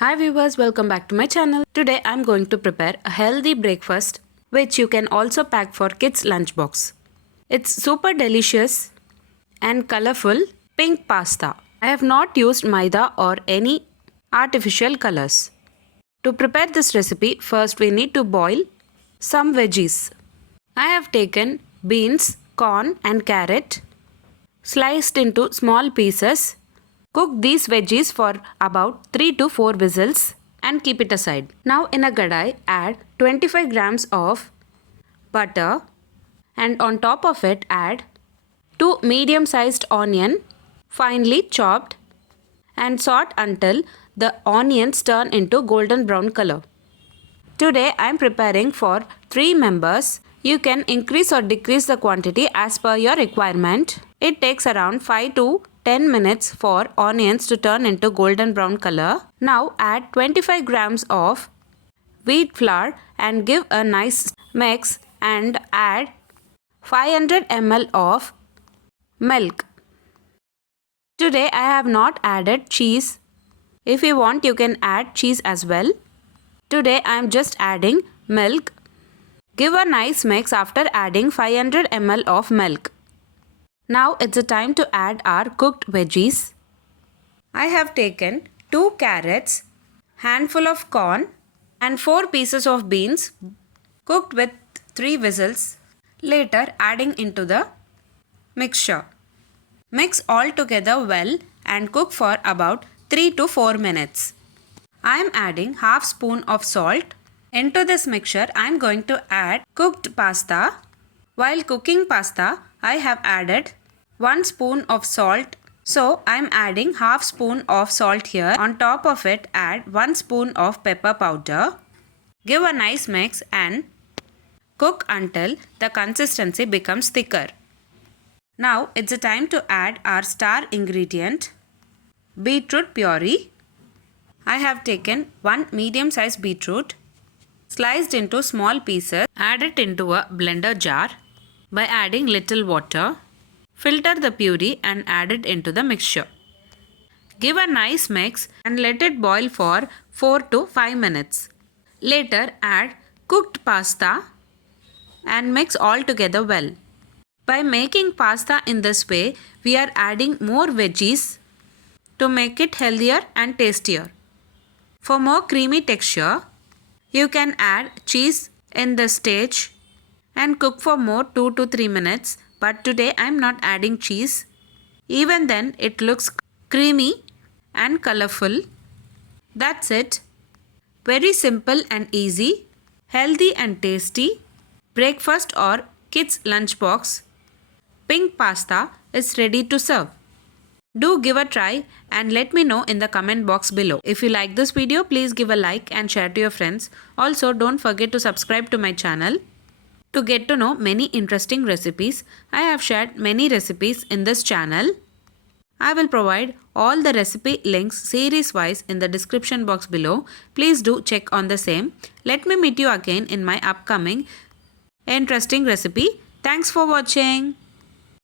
Hi viewers, welcome back to my channel. Today I'm going to prepare a healthy breakfast which you can also pack for kids lunchbox. It's super delicious and colorful pink pasta. I have not used maida or any artificial colors. To prepare this recipe, first we need to boil some veggies. I have taken beans, corn and carrot sliced into small pieces. Cook these veggies for about 3 to 4 whistles and keep it aside. Now in a kadai add 25 grams of butter and on top of it add 2 medium sized onion finely chopped and saute until the onions turn into golden brown color. Today I am preparing for 3 members. You can increase or decrease the quantity as per your requirement. It takes around 5 to 10 minutes for onions to turn into golden brown color. Now add 25 grams of wheat flour and give a nice mix and add 500 ml of milk. Today I have not added cheese. If you want you can add cheese as well. Today I am just adding milk. Give a nice mix after adding 500 ml of milk. Now it's the time to add our cooked veggies. I have taken 2 carrots, handful of corn and 4 pieces of beans cooked with 3 whistles. Later adding into the mixture. Mix all together well and cook for about 3 to 4 minutes. I am adding half spoon of salt. Into this mixture I am going to add cooked pasta. While cooking pasta I have added 1 spoon of salt. So I am adding half spoon of salt here. On top of it add 1 spoon of pepper powder. Give a nice mix and cook until the consistency becomes thicker. Now it's the time to add our star ingredient, beetroot puree. I have taken 1 medium sized beetroot, sliced into small pieces. Add it into a blender jar by adding little water. Filter the puree and add it into the mixture. Give a nice mix and let it boil for 4 to 5 minutes. Later add cooked pasta and mix all together well. By making pasta in this way, we are adding more veggies to make it healthier and tastier. For more creamy texture, you can add cheese in this stage and cook for more 2 to 3 minutes. But today I am not adding cheese. Even then it looks creamy and colorful. That's it. Very simple and easy, healthy and tasty breakfast or kids lunchbox pink pasta is ready to serve. Do give a try and let me know in the comment box below. If you like this video, please give a like and share to your friends. Also, don't forget to subscribe to my channel. To get to know many interesting recipes, I have shared many recipes in this channel. I will provide all the recipe links series wise in the description box below. Please do check on the same. Let me meet you again in my upcoming interesting recipe. Thanks for watching.